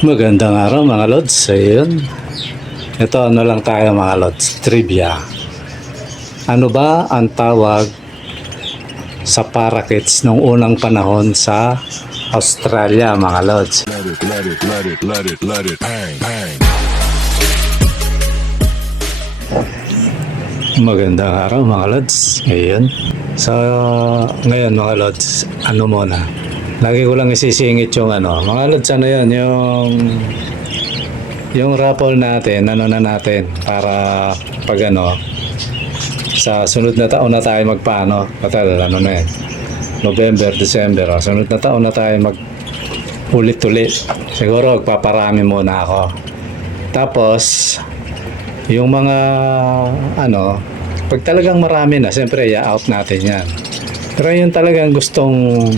Magandang araw mga lods. Ayun. Ito ano lang tayo mga lods. Trivia. Ano ba ang tawag sa parakeets nung unang panahon sa Australia mga lods? Magandang araw mga lods. Ayun. So ngayon mga lods, ano muna. Lagi ko lang isisingit yung ano. Mga lods, ano yun, yung raffle natin, ano na natin, para pag ano, sa sunod na taon na tayo magpaano, patal, ano na yun, November, December, sunod na taon na tayo mag ulit-ulit. Siguro, magpaparami muna ako. Tapos, yung mga, ano, pag talagang marami na, siyempre, i-out natin yan. Pero yung talagang gustong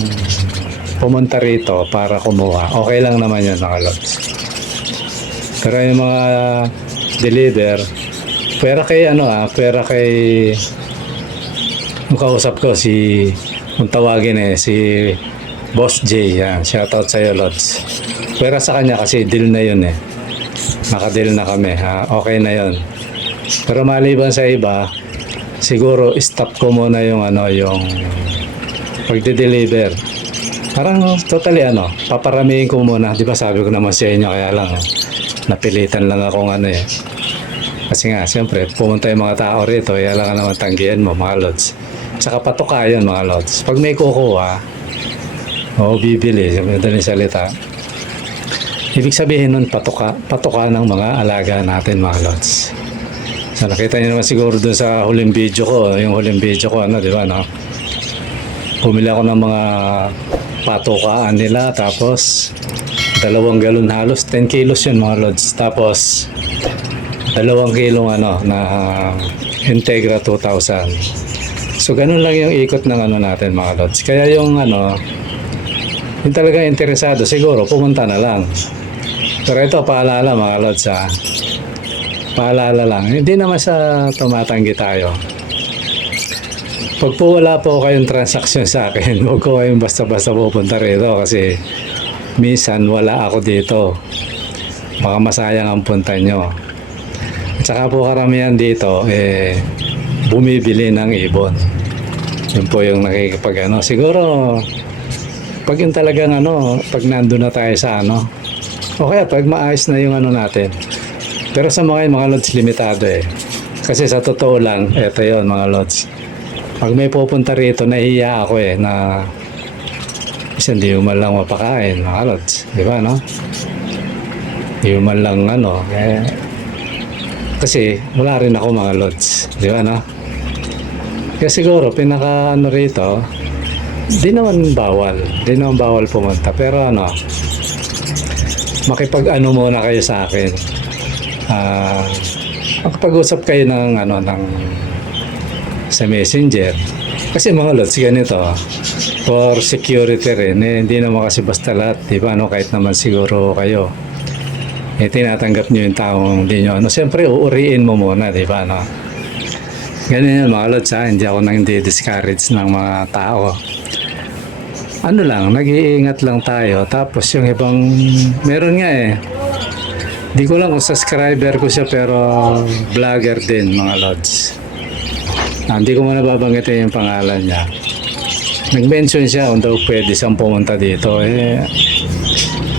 pumunta rito para kumuha, okay lang naman yun mga lods. Pero yung mga deliver, pwera kay yung kausap ko, kung tawagin si Boss J, yan, shoutout sa'yo lods. Pwera sa kanya kasi deal na yun naka-deal na kami, okay na yun. Pero maliban sa iba, siguro stop ko muna yung pagde-deliver. Parang totally paparamihin ko muna. Di ba sabi ko naman sa inyo, kaya lang napilitan lang akong kasi nga, siyempre, pumunta yung mga tao rito, kaya lang naman tanggihan mo mga lods. Tsaka patuka yun mga lods. Pag may kukuha, bibili, madaling salita. Ibig sabihin nun, patuka ng mga alaga natin mga lods. So nakita niyo naman siguro dun sa huling video ko, di ba, no? Bumili ako ng mga patukaan nila, tapos 2 galon halos, 10 kilos yun mga lods. Tapos 2 kilong na Integra 2000. So ganun lang yung ikot ng natin mga lods. Kaya yung yung talaga interesado, siguro pumunta na lang. Pero ito, paalala mga lods, paalala lang, hindi naman sa tumatanggi tayo. Pag po wala po kayong transaksyon sa akin, huwag ko kayong basta-basta pupunta rito kasi minsan wala ako dito. Baka masayang ang punta nyo. At saka po karamihan dito, bumibili ng ibon. Yun po yung nakikipag siguro, pag yung talagang pag nandun na tayo sa o kaya pag maayos na yung natin. Pero sa mga lods, limitado Kasi sa totoo lang, eto yun mga lods. Pag may pupunta rito, nahihiya ako na isa hindi mo man lang mapakain, mga lods. Di ba, no? Hindi mo man lang kasi wala rin ako mga lods. Di ba, no? Kaya siguro, pinaka rito, di naman bawal pumunta. Pero makipag muna kayo sa akin. Makapag-usap kayo ng sa messenger. Kasi mga lods, ganito, for security rin, hindi naman kasi basta lahat, di ba, kahit naman siguro kayo, tinatanggap nyo yung taong hindi nyo, siyempre, uuriin mo muna, di ba, ganyan yan, mga lods, hindi ako nang discourage ng mga tao. Nag-iingat lang tayo, tapos yung ibang, meron nga di ko lang kung subscriber ko siya, pero vlogger din, mga lods. Hindi ko muna babanggitin yung pangalan niya. Nag-mention siya kung daw pwede siyang pumunta dito.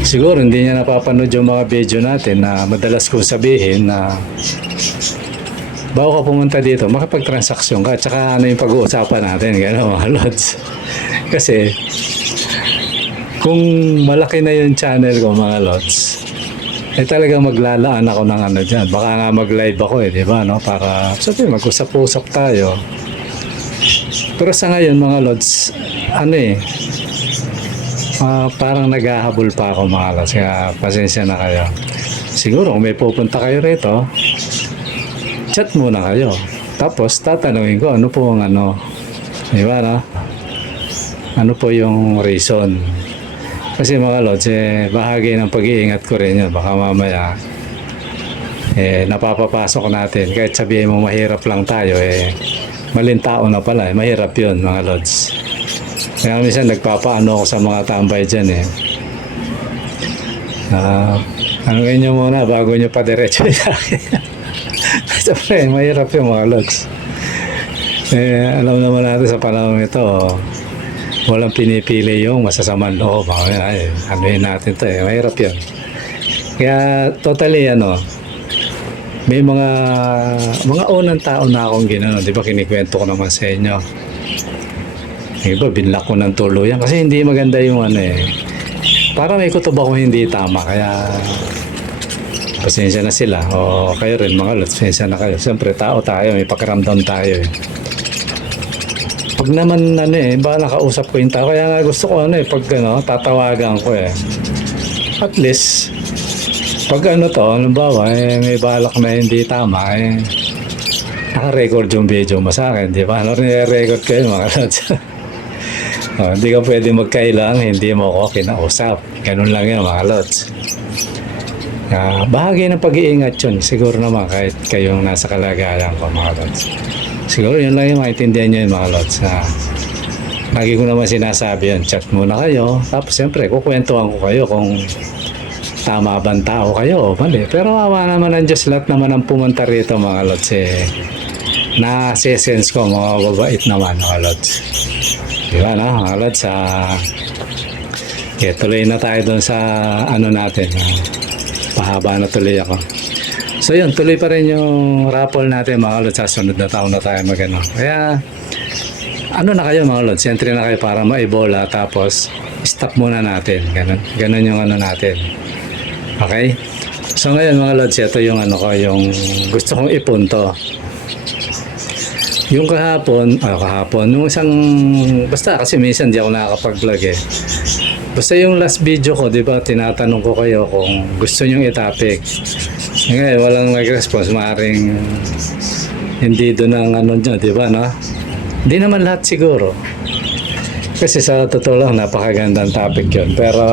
Siguro hindi niya napapanood yung mga video natin na madalas kong sabihin na bago ka pumunta dito, makapag-transaksyon ka. Tsaka yung pag-uusapan natin, gano'n mga lods. Kasi kung malaki na yung channel ko mga lods, talagang maglalaan ako ng dyan. Baka nga mag-live ako di ba, para sabi mag-usap-usap tayo. Pero sa ngayon mga lods, parang naghahabol pa ako mga lods. Kaya pasensya na kayo. Siguro kung may pupunta kayo rito, chat muna kayo. Tapos tatanungin ko ano po ang di ba, no? Ano po yung reason? Kasi mga lods, bahagi ng pag-iingat ko rin yun. Baka mamaya, napapapasok natin. Kahit sabihin mo mahirap lang tayo, maling tao na pala. Mahirap yun, mga lods. Kaya minsan nagpapaano ako sa mga tambay dyan Ah, ano nyo muna bago nyo pa diretso sa akin. Siyempre, mahirap yung mga lods. Alam naman natin sa panahon ito, walang pinipili yung masasamang loob. Ano yun natin to mahirap yun. Kaya totally may mga unang tao na akong ginano, di ba kinikwento ko naman sa inyo. Iba, binlock ko ng tuluyan kasi hindi maganda yung para may kutob ako hindi tama, kaya pasensya na sila o kayo rin mga lods, pasensya na kayo. Siyempre tao tayo, may pakiramdam tayo Pag naman ba nakausap ko yung tao, kaya nga gusto ko pag tatawagan ko at least pag halimbawa may balak na hindi tama naka-record yung video mo sa akin, di ba? Nire-record kayo mga lods. Hindi ka pwede magkailang hindi mo ako kinausap. Ganun lang yan mga lods. Bahagi ng pag-iingat yun. Siguro naman kahit kayong nasa kalagayan ko mga lods. Siguro yun lang yung maintindihan nyo yung mga lods. Lagi ko naman sinasabi yun. Chat muna kayo. Tapos siyempre kukwentuhan ko kayo kung tama bang tao kayo o mali. Pero awa naman ng Diyos, lahat naman ang pumunta rito mga lods na-sense ko mga babait naman mga lods. Diba mga lods? Okay, tuloy na tayo doon sa natin. Pahaba na tuloy ako. So yun, tuloy pa rin yung raffle natin mga lods. Sa sunod na taon na tayo magano. Kaya na kayo mga lods, entry na kayo para maibola tapos stop muna natin. Ganun yung natin. Okay? So ngayon mga lods, ito yung yung gusto kong ipunto. Yung kahapon, nung isang, basta kasi minsan di ako nakakapag-vlog Basta yung last video ko, di ba, tinatanong ko kayo kung gusto nyong itapik. Ngayon, walang nag-response, maaaring hindi doon ang nyo, di ba, no? Hindi naman lahat siguro. Kasi sa totoo lang, napakagandang topic yun. Pero,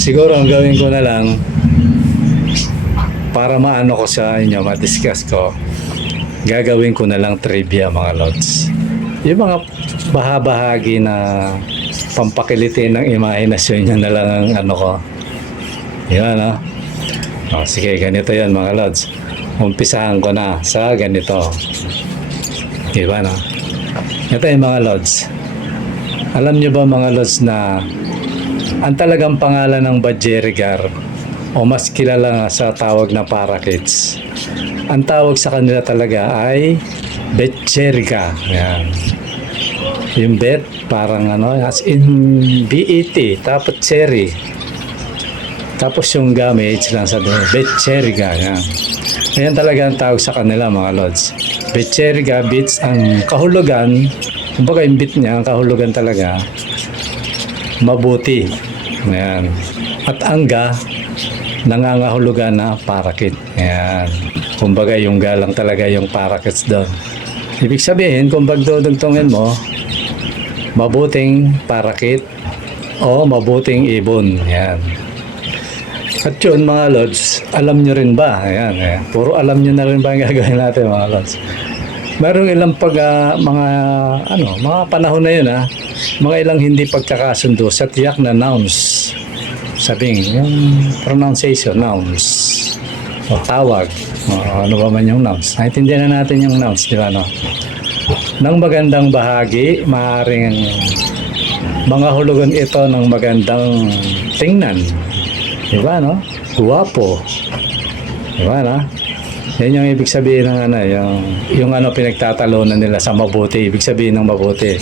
siguro ang gawin ko na lang, para maano ko sa inyo, ma-discuss ko, gagawin ko na lang trivia mga lods. Yung mga bahagi na pampakilitin ng imahinasyon nyo na lang ang ko. Yan sige, ganito yan mga lods. Umpisahan ko na sa ganito. Diba Ito yung mga lods. Alam nyo ba mga lods na ang talagang pangalan ng Budgerigar o mas kilala sa tawag na parakeets, ang tawag sa kanila talaga ay Betcherica. Yan. Yung bet, parang as in B-E-T, tapos cherry. Tapos yung gamage lang sa doon, Betcherica. Yan. Ayan talaga ang tawag sa kanila mga lods. Betcherica beats ang kahulugan, kumbaga yung beat niya, ang kahulugan talaga, mabuti. Yan. At angga, nangangahulugan na parakit. Ayan. Kumbaga yung galang talaga yung parakits doon. Ibig sabihin, kung pagdudugtungin mo, mabuting parakit o mabuting ibon. Ayan. At yun mga lods, alam nyo rin ba? Ayan. Puro alam nyo na rin ba ang gagawin natin mga lods? Mayroong ilang mga panahon na yun mga ilang hindi pagkakasundo sa tiyak na nouns. Sabing, yung pronunciation, nouns. O tawag. Ano ba man yung nouns? Naintindihan na natin yung nouns, di ba Nang magandang bahagi, maaaring mga hulugan ito ng magandang tingnan. Di ba Guwapo. Di ba Yan yung ibig sabihin ng yung pinagtatalunan nila sa mabuti. Ibig sabihin ng mabuti.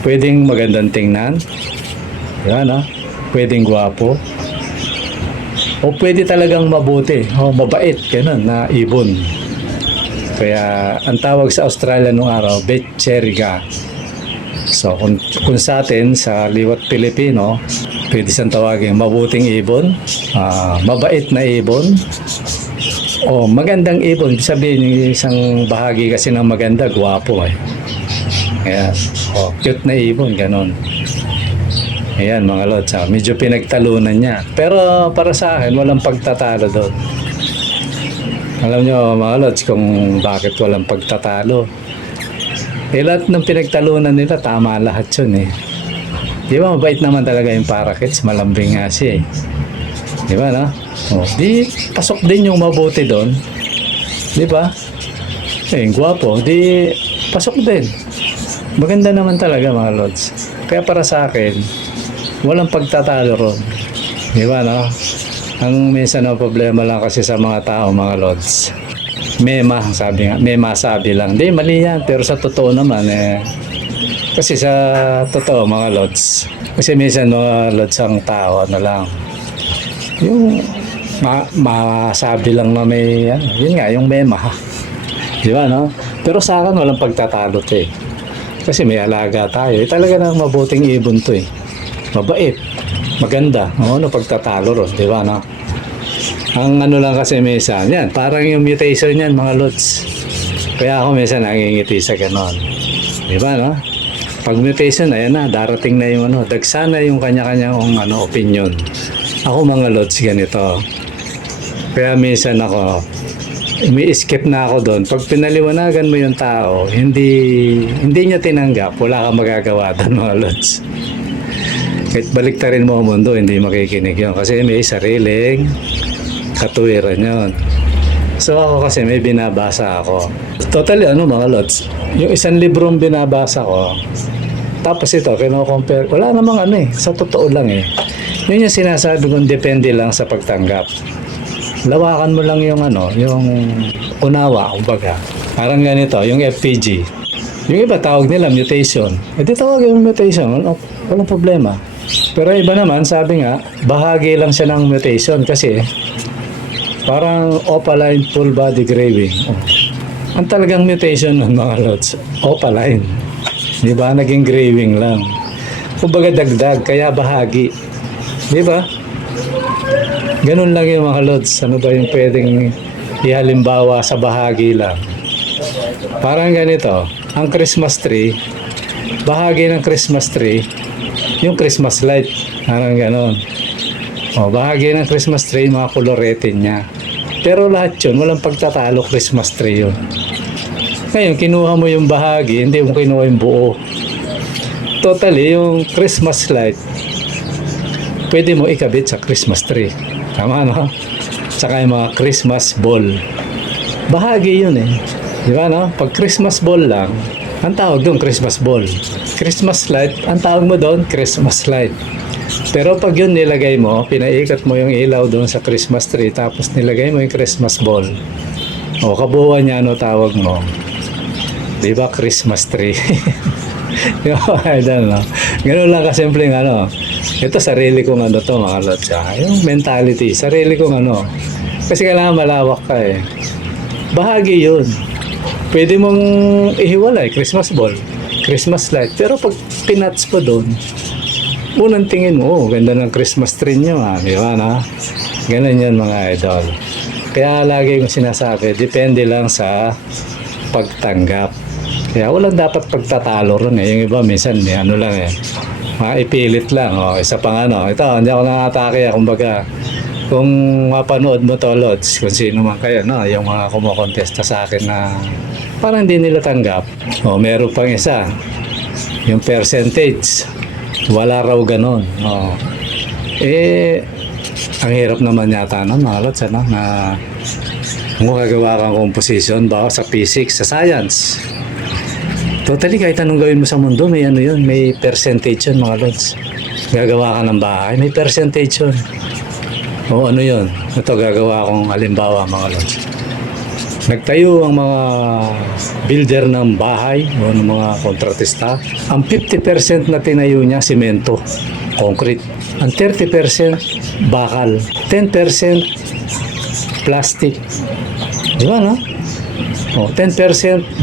Pwedeng magandang tingnan. Di ba Pwedeng guwapo. O pwede talagang mabuti. O mabait. Ganun na ibon. Kaya ang tawag sa Australia nung araw, Betcherica. So kung sa atin, sa liwat Pilipino, pwede siyang tawagin mabuting ibon, mabait na ibon, o magandang ibon. Sabihin yung isang bahagi kasi ng maganda, guwapo Kaya, cute na ibon, ganun. Ayan mga lods, medyo pinagtalunan niya. Pero para sa akin, walang pagtatalo doon. Alam nyo mga lods kung bakit walang pagtatalo. Lahat ng pinagtalunan nila, tama lahat yun Di ba, mabait naman talaga yung parakeets, malambing nga siya eh. Di ba, no? Oh, di, pasok din yung mabuti doon. Di ba? Eh, gwapo, di, pasok din. Maganda naman talaga, mga lods. Kaya para sa akin, walang pagtatalo ron. Di ba, no? Ang minsan na problema lang kasi sa mga tao, mga lods. Sabi nga, may masabi lang. Di, mali yan. Pero sa totoo naman, kasi sa totoo, mga lods, kasi minsan mga lods ang tao, ano lang, yung masabi lang na may, yun nga, yung mema. Di ba, no? Pero sa akin, walang pagtatalo to eh. Kasi may alaga tayo. Talaga na mabuting ibon to eh. Mabait. Maganda. Ano pagtatalo ron, di ba, no? Ang ano lang kasi minsan, yan, parang yung mutation yan, mga lods. Kaya ako minsan nangingiti sa ganon. Di ba, no? Pag mutation, ayan na, darating na yung dagsa na yung kanya-kanyang opinion. Ako, mga lods, ganito. Kaya minsan ako, umi-skip na ako doon. Pag pinaliwanagan mo yung tao, hindi niya tinanggap, wala kang magagawa doon, mga lods. Kahit baliktarin mo ang mundo, hindi makikinig yun. Kasi may sariling katuwiran yun. So ako kasi may binabasa ako. Totally mga lods, yung isang librong binabasa ko, tapos ito, kino-compare, wala namang sa totoo lang eh. Yun yung sinasabi kong depende lang sa pagtanggap. Lawakan mo lang yung yung unawa, kumbaga. Parang ganito, yung FPG. Yung iba tawag nila mutation. E di tawag yung mutation, walang problema. Pero iba naman, sabi nga, bahagi lang siya ng mutation kasi parang opaline full body graving. Ang talagang mutation ng mga lods, opaline. Di ba? Naging graving lang. Kumbaga dagdag, kaya bahagi. Di ba? Ganun lang yung mga lods. Ano ba yung pwedeng ihalimbawa sa bahagi lang? Parang ganito, ang Christmas tree, bahagi ng Christmas tree, yung Christmas light. Parang ganon. Bahagi ng Christmas tree, mga koloretin niya. Pero lahat yun, walang pagtatalo Christmas tree yun. Ngayon, kinuha mo yung bahagi, hindi mo kinuha yung buo. Totally, yung Christmas light, pwede mo ikabit sa Christmas tree. Tama, no? Tsaka yung mga Christmas ball. Bahagi yun eh. Di ba, no? Pag Christmas ball lang, ang tawag doon Christmas ball. Christmas light, ang tawag mo doon Christmas light. Pero pag yun nilagay mo, pinaikat mo yung ilaw doon sa Christmas tree, tapos nilagay mo yung Christmas ball. Kabuuan niya, tawag mo? Di ba Christmas tree? Ganun lang kasimpleng ito sarili kong to mga lods. Yung mentality, sarili kong kasi kailangan malawak ka eh. Bahagi yun. Pwede mong ihiwalay, Christmas ball, Christmas light. Pero pag pinats mo doon, unang tingin mo, ganda ng Christmas tree nyo di ba na? Ganun yan mga idol. Kaya lagi kong sinasabi, depende lang sa pagtanggap. Kaya walang dapat pagtatalo ron eh. Yung iba minsan may lang eh. Maipilit lang. Isa pang ito, hindi ako nangatake. Kumbaga, kung mapanood mo to, Lods, kung sino man kayo, yung mga kumukontesta sa akin na parang hindi nila tanggap. Meron pang isa. Yung percentage. Wala raw ganon. Ang hirap naman yata mga Lods, na kung gagawa kang composition, baka sa physics, sa science. Totally, kahit anong gawin mo sa mundo, may yun, may percentage yun mga lods. Gagawa ka ng bahay, may percentage yun. Yun? Ito gagawa akong halimbawa mga lods. Nagtayo ang mga builder ng bahay, ng mga kontratista. Ang 50% na tinayo niya, simento, concrete. Ang 30% bakal, 10% plastic. Di ba, no? 10%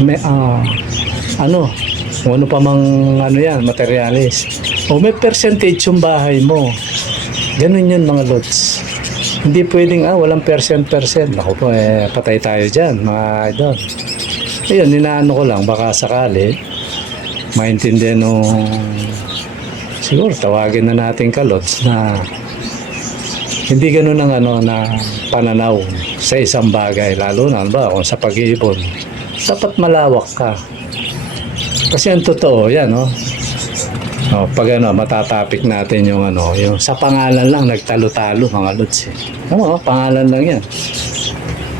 ano pa mang yan, materialis. May percentage yung bahay mo. Ganun yun mga lods. Hindi pwedeng walang percent. Ako po patay tayo dyan mga idol. Ayun, inaano ko lang, baka sakali maintindihan siguro tawagin na natin ka-lods na hindi ganun ang na pananaw sa isang bagay, lalo na kung sa pag-iipon. Dapat malawak ka. Kasi ang totoo, yan, Pag matatapik natin yung yung sa pangalan lang nagtalo-talo mga lods eh. Pangalan lang yan.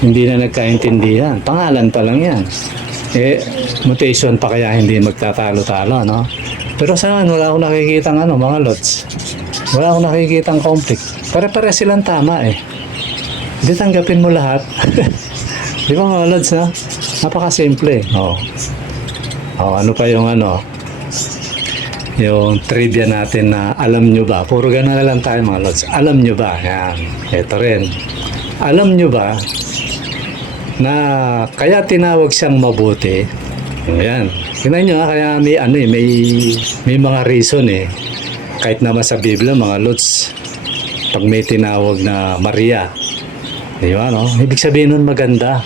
Hindi na nagkaintindihan. Pangalan pa lang yan. Mutation pa kaya hindi magtatalo-talo, no? Pero sa akin, wala akong nakikitang mga lods. Wala akong nakikitang conflict. Pare-pare silang tama eh. Hindi tanggapin mo lahat. Di ba mga lods, no? Napaka-simple eh. Ano pa yung yung trivia natin na alam nyo ba? Puro gano'n na lang tayo mga lods. Alam nyo ba? Yan. Ito rin. Alam nyo ba na kaya tinawag siyang mabuti? Ayan. Tingnan nyo kaya may mga reason eh. Kahit naman sa Biblia mga lods, pag may tinawag na Maria, di ba no? Ibig sabihin nun maganda.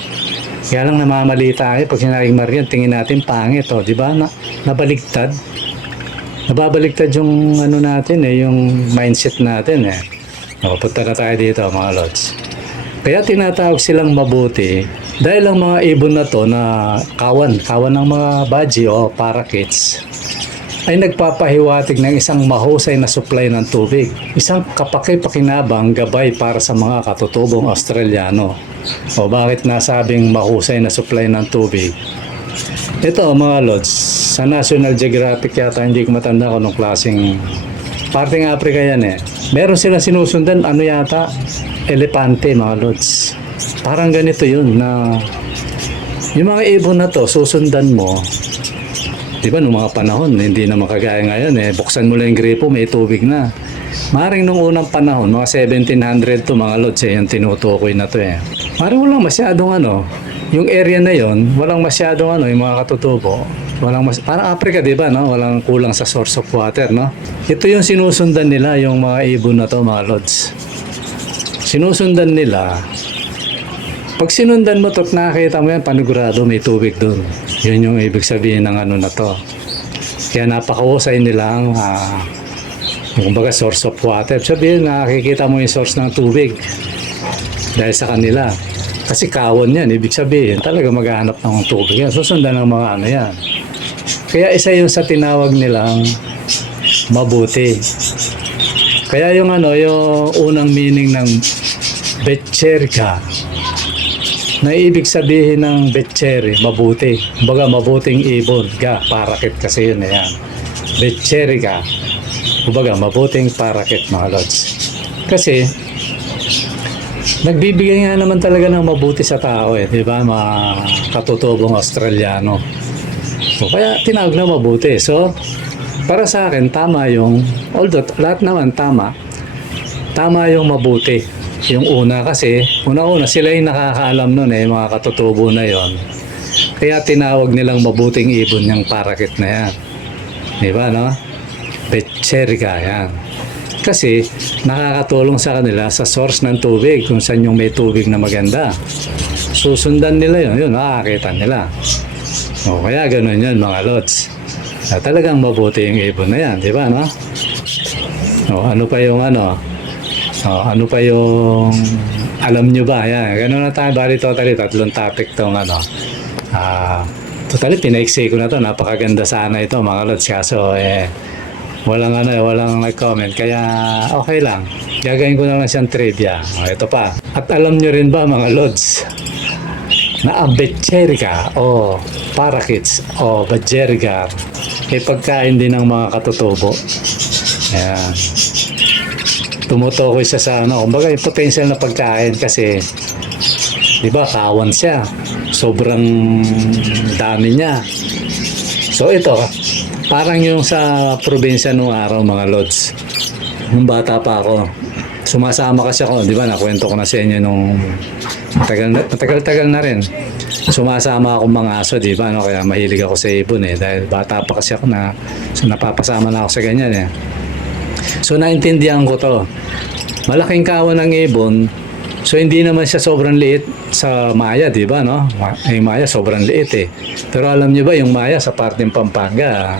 Kaya lang namamali tayo pag sinabing Maria, tingin natin pangit di ba? Nabaligtad. Nababaliktad yung natin yung mindset natin eh. Punta na tayo dito mga lods. Kaya tinatawag silang mabuti dahil ang mga ibon na to na kawan ng mga budgie o parakeets ay nagpapahiwatig ng isang mahusay na supply ng tubig. Isang kapaki-pakinabang gabay para sa mga katutubong Australiano. Bakit nasabing mahusay na supply ng tubig? Ito mga lods, sa National Geographic yata, hindi ko matanda kung anong klaseng parting Africa yan eh. Meron silang sinusundan, yata, elepante mga lods. Parang ganito yun na yung mga ibon na to, susundan mo. Di ba, nung mga panahon, hindi na makagaya ngayon eh. Buksan mo lang yung gripo, may tubig na. Maring nung unang panahon, mga 1700 to mga lods yung tinutukoy na to eh. Maring walang masyadong yung area na yon, walang masyadong yung mga katutubo. Parang Africa, di ba, no? Walang kulang sa source of water, no? Ito yung sinusundan nila, yung mga ibon na to, mga lods. Sinusundan nila. Pag sinundan mo to at nakakita mo yan, panigurado may tubig doon. Yun yung ibig sabihin ng na to. Kaya napakahusay nilang kumbaga source of water. Sabihin, nakikita mo yung source ng tubig dahil sa kanila. Kasi kawon yan, ibig sabihin, talaga maghahanap ng tubig yan. Susundan ng mga yan. Kaya isa yun sa tinawag nilang mabuti. Kaya yung yung unang meaning ng Betcherika, na ibig sabihin ng Betcheri, mabuti. Kumbaga mabuting ibon, parakit kasi yun yan. Betcherika, kumbaga mabuting parakit mga lods. Kasi nagbibigay nga naman talaga ng mabuti sa tao di ba, mga katutubong Australiano. Kaya tinawag na mabuti. So, para sa akin, tama although lahat naman tama yung mabuti. Yung una kasi, una sila yung nakakaalam nun mga katutubo na yon. Kaya tinawag nilang mabuting ibon yung parakit na yan. Di ba, no? Betcherika, yan. Kasi nakakatulong sa kanila sa source ng tubig, kung saan yung may tubig na maganda. Susundan nila yun, nakakita nila. Kaya ganun yun mga lods. Talagang mabuti yung ibon na yan, di ba, no? Ano pa yung ano pa yung alam nyo ba? Yan, ganun na tayo. Bali totally, 3 topic tong totally, pinaiksi ko na to. Napakaganda sana ito mga lods. Kaso walang nag-comment, kaya okay lang. Gagawin ko na lang siyang trivia. Ito pa. At alam nyo rin ba mga lods na ang Betcherika o parakeets o Badgergar pagkain din ng mga katutubo. Ayan. Tumutukoy siya sa kumbaga yung potential na pagkain kasi di ba kawan siya. Sobrang dami niya. So ito, parang yung sa probinsya nung araw mga lods. Nung bata pa ako, sumasama kasi ako, di ba, nakwento ko na sa inyo nung tagal na rin. Sumasama ako mga aso, di ba, kaya mahilig ako sa ibon dahil bata pa kasi ako so napapasama na ako sa ganyan So naintindihan ko to. Malaking kawan ng ibon, so hindi naman siya sobrang liit sa Maya, di ba, no? Yung Maya sobrang liit Pero alam niyo ba, yung Maya sa parteng Pampanga,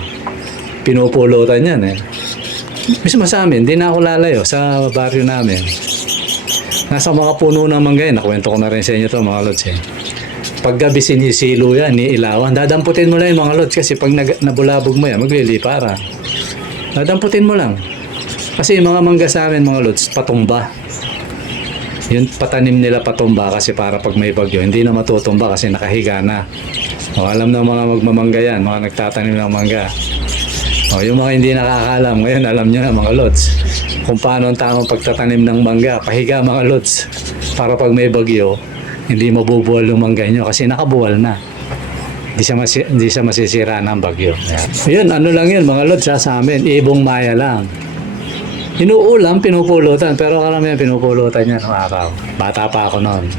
pinupulutan yan Mismo sa amin, hindi na ako lalayo sa baryo namin. Nasa mga puno ng mangga nakwento ko na rin sa inyo to mga lods Paggabi sinisilo yan, niilawan. Dadamputin mo lang yung mga lods kasi pag nabulabog mo yan, maglilipara. Dadamputin mo lang. Kasi yung mga mangga sa amin, mga lods, patumba. Yung patanim nila patumba kasi para pag may bagyo, hindi na matutumba kasi nakahiga na. O, alam na mga magmamangga yan, mga nagtatanim ng mangga. O, yung mga hindi nakakaalam, ngayon alam nyo na mga lods, kung paano ang tamang pagtatanim ng mangga. Pahiga mga lods, para pag may bagyo, hindi mabubuwal yung mangga nyo kasi nakabuwal na. Hindi siya masisira ng bagyo. Ayan. Yun, ano lang yun mga lods sa amin, ibong maya lang. Inuulam, pinupulutan, pero karamihan pinupulutan niya ng araw. Bata pa ako noon.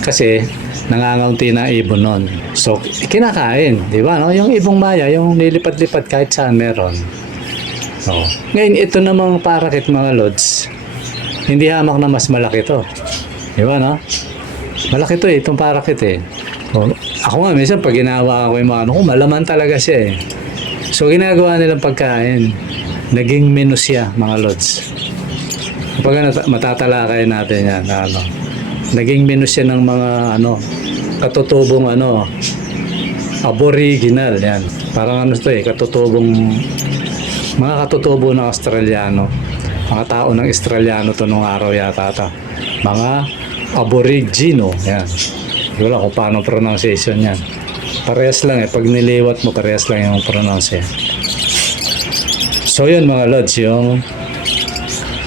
Kasi nangangaunti na ibon noon. So, kinakain, di ba? No? Yung ibong maya, yung nilipat-lipat kahit saan meron. So, ngayon, ito namang parakit mga lods. Hindi hamak na mas malaki to. Di ba, no? Malaki to itong parakit eh. So, ako nga, minsan pag ginawa ko yung mga ano ko, malaman talaga siya eh. So, ginagawa nilang pagkain. Naging menu siya, mga lods. Kapag matatalakay natin yan, ano, naging menu siya ng mga, ano, katutubong, ano, aboriginal, yan. Parang ano to eh, mga katutubo ng Australiano. Mga tao ng Australiano to nung araw yata ta. Mga aborigino, yan. Hindi ko lang kung paano pronunciation yan. Parehas lang eh, pag niliwat mo, parehas lang yung pronunciation. So yun mga lods, yung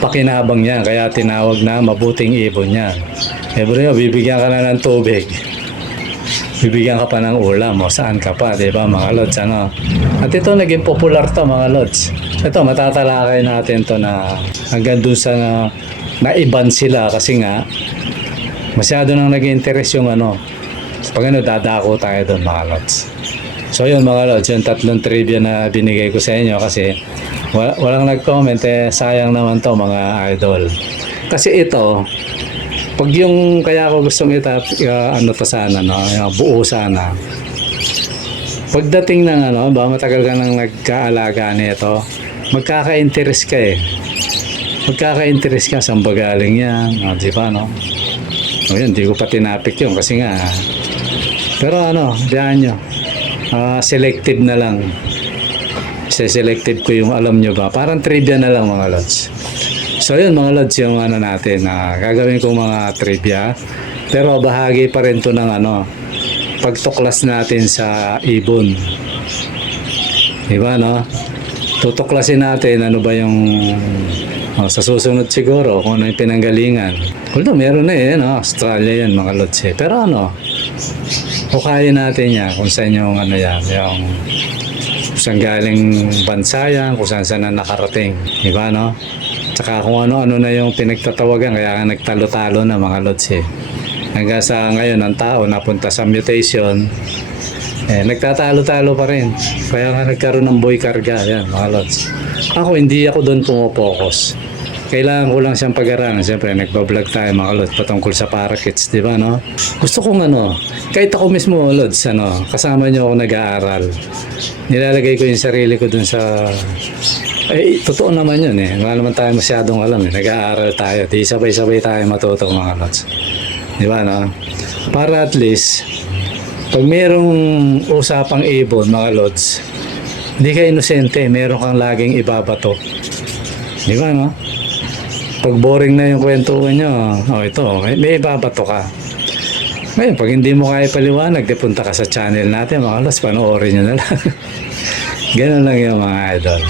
pakinabang niya, kaya tinawag na mabuting ibon niya. Siyempre, bibigyan ka na ng tubig. Bibigyan ka pa ng ulam, o saan ka pa, di ba mga lods, ano? At ito, naging popular to mga lods. Ito, matatalakay natin to na hanggang doon sa naiban sila kasi nga, masyado nang nag-interest yung ano, pag ano, dadako tayo doon mga lods. So yun mga lods, yung tatlong trivia na binigay ko sa inyo kasi walang nag-comment eh, sayang naman to mga idol. Kasi ito, pag yung kaya ako gustong ano to sana, no, yung buo sana. Pagdating ng ano, ba matagal ka nang nagkaalaga nito, magkaka-interest ka eh. Magkaka-interest ka, saan ba galing yan? O, di ba, no? O yun, di ko pa tinapik yun kasi nga. Pero ano, diyan nyo. Selective na lang. Selected ko yung alam nyo ba. Parang trivia na lang mga lods. So yun mga lods yung ano natin. Gagawin ko mga trivia. Pero bahagi pa rin to ng ano. Pagtuklas natin sa ibon. Diba no? Tutuklasin natin ano ba yung sa susunod siguro kung ano yung pinanggalingan. Although meron na eh. No? Australia yan mga lods eh. Pero ano. Hukayin natin yan kung saan yung ano yan. Yung kung saan galing bansa yan, kung saan na nakarating. Diba, no? Tsaka kung ano-ano na yung pinagtatawagan, kaya nga nagtalo-talo na mga lods eh. Hanggang sa ngayon, ang tao napunta sa mutation, eh, nagtatalo-talo pa rin. Kaya nga nagkaroon ng boy karga, yan mga lods. Ako, hindi ako doon pumupokus. Kailangan ko lang siyang pag-aralan. Siyempre, nagbablog tayo mga lods patungkol sa parakeets, di ba, no? Gusto kong ano, kahit ako mismo, lods, ano, kasama niyo ako nag-aaral. Nilalagay ko yung sarili ko dun sa... Eh, totoo naman yun eh. Wala naman tayo masyadong alam eh. Nag-aaral tayo. Di sabay-sabay tayo matuto mga lods. Di ba, no? Para at least, pag mayroong usapang ibon, mga lods, hindi ka inosente. Meron kang laging ibabato. Di ba, no? Pag boring na yung kwentuhan nyo, oh ito, may ibabato ka. Ngayon, pag hindi mo kaya paliwanag, di punta ka sa channel natin, mga lods, panoorin nyo na lang. Ganun lang yung mga idol.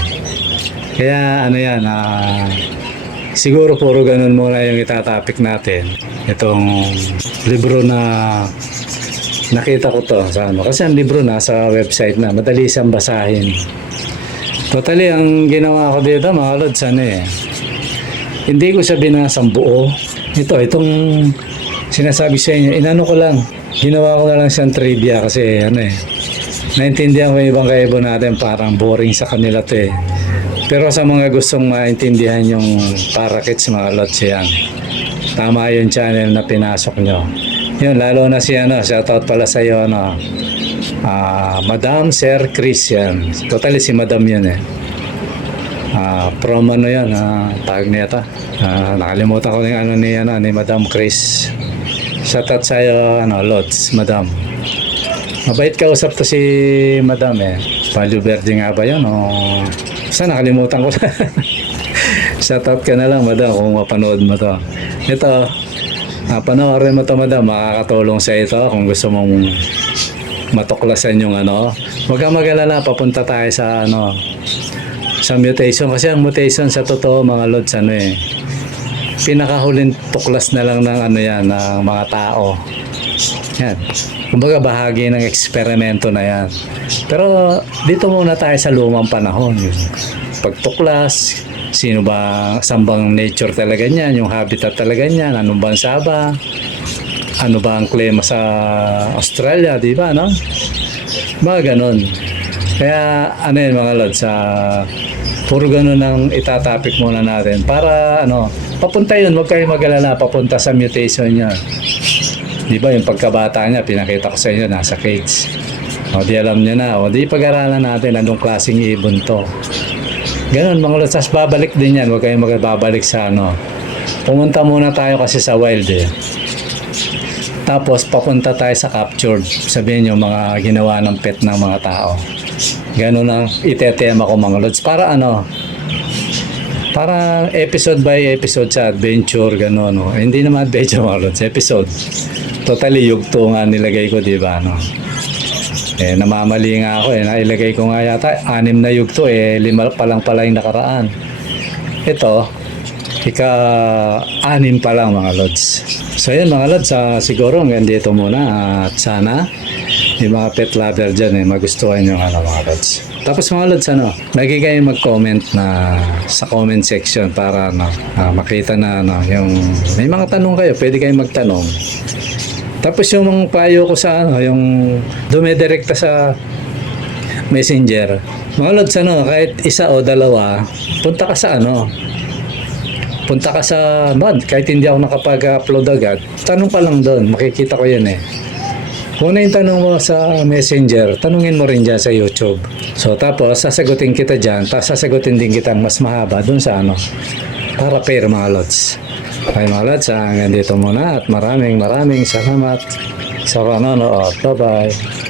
Kaya ano yan, siguro puro ganun muna yung itatapik natin. Itong libro na nakita ko to sa ano. Kasi ang libro na sa website na, madali siyang basahin. Totally, ang ginawa ko dito, mga lods, ano eh. Hindi ko siya binasang buo. Itong sinasabi sa inyo, inano ko lang. Ginawa ko na lang siyang trivia kasi ano eh. Naintindihan ko yung ibang kaibon natin parang boring sa kanila to eh. Pero sa mga gustong maintindihan yung parakeets mga lods yan. Tama yung channel na pinasok nyo. Yun, lalo na si ano, shoutout pala sa iyo ano. Madam Sir Christian. Totally si Madam yun eh. From ano yan, tag niya ito. Nakalimutan ko yung ano ni Madam Chris. Shoutout sa iyo, ano, Lods, Madam. Mabait kausap to si Madam eh. Value Verde nga ba yun? O Sana nakalimutan ko. Shoutout ka na lang, madam, kung mapanood mo to. Ito, panoorin mo to, madam. Makakatulong sa ito kung gusto mong matuklasan yung ano. Huwag kang mag-alala, papunta tayo sa ano, sa mutation. Kasi ang mutation sa totoo, mga lods, ano eh, pinakahuling tuklas na lang ng ano yan, ng mga tao. Yan. Kumbaga bahagi ng eksperimento na yan. Pero dito muna tayo sa lumang panahon. Yung pagtuklas, sino ba, saan bang nature talaga niyan, yung habitat talaga niyan, anong bansa ba, ano ba ang klima sa Australia, di ba, no? Mga ganun. Kaya, ano yun mga lods, puro ganun ang itatapik muna natin para, ano, papunta yun, huwag kayong mag-alala, papunta sa mutation niya. Di ba, yung pagkabata niya, pinakita ko sa inyo, nasa cage. O, di alam niya na, o, di pag-aralan natin anong klaseng ibon to. Ganun, mga lods, tas babalik din yan, huwag kayong magbabalik sa, ano. Pumunta muna tayo kasi sa wild, eh. Tapos, papunta tayo sa captured. Sabihin nyo, mga ginawa ng pet ng mga tao. Ganun ang itetema ko, mga lods. Para ano, para episode by episode sa adventure, gano'n, no? Hindi naman adventure, mga lods, episode. Totally yugto nga nilagay ko, di ba, no? Eh, namamali nga ako, eh. Nailagay ko nga yata, 6 na yugto, eh. 5 pa lang pala yung nakaraan. Ito, ika-6 pa lang, mga lods. So, yan, mga lods, siguro hanggang dito muna. At sana, yung mga pet lover dyan, eh, magustuhan yung ano, mga lods. Tapos mga lods, ano, lagi kayo mag-comment na sa comment section para ano, makita na ano, yung may mga tanong kayo, pwede kayong magtanong. Tapos yung mga payo ko sa ano, yung dumidirekta sa messenger. Mga lods, ano, kahit isa o dalawa, punta ka sa ano, punta ka sa kahit hindi ako nakapag-upload agad, tanong ka lang doon, makikita ko yan eh. Kung na yung tanong mo sa messenger, tanungin mo rin dyan sa YouTube. So tapos, sasagutin kita dyan, tapos sasagutin din kita mas mahaba dun sa ano, para pair, mga lods. Okay, mga lods, hanggang dito muna at maraming salamat sa panonood. Bye-bye.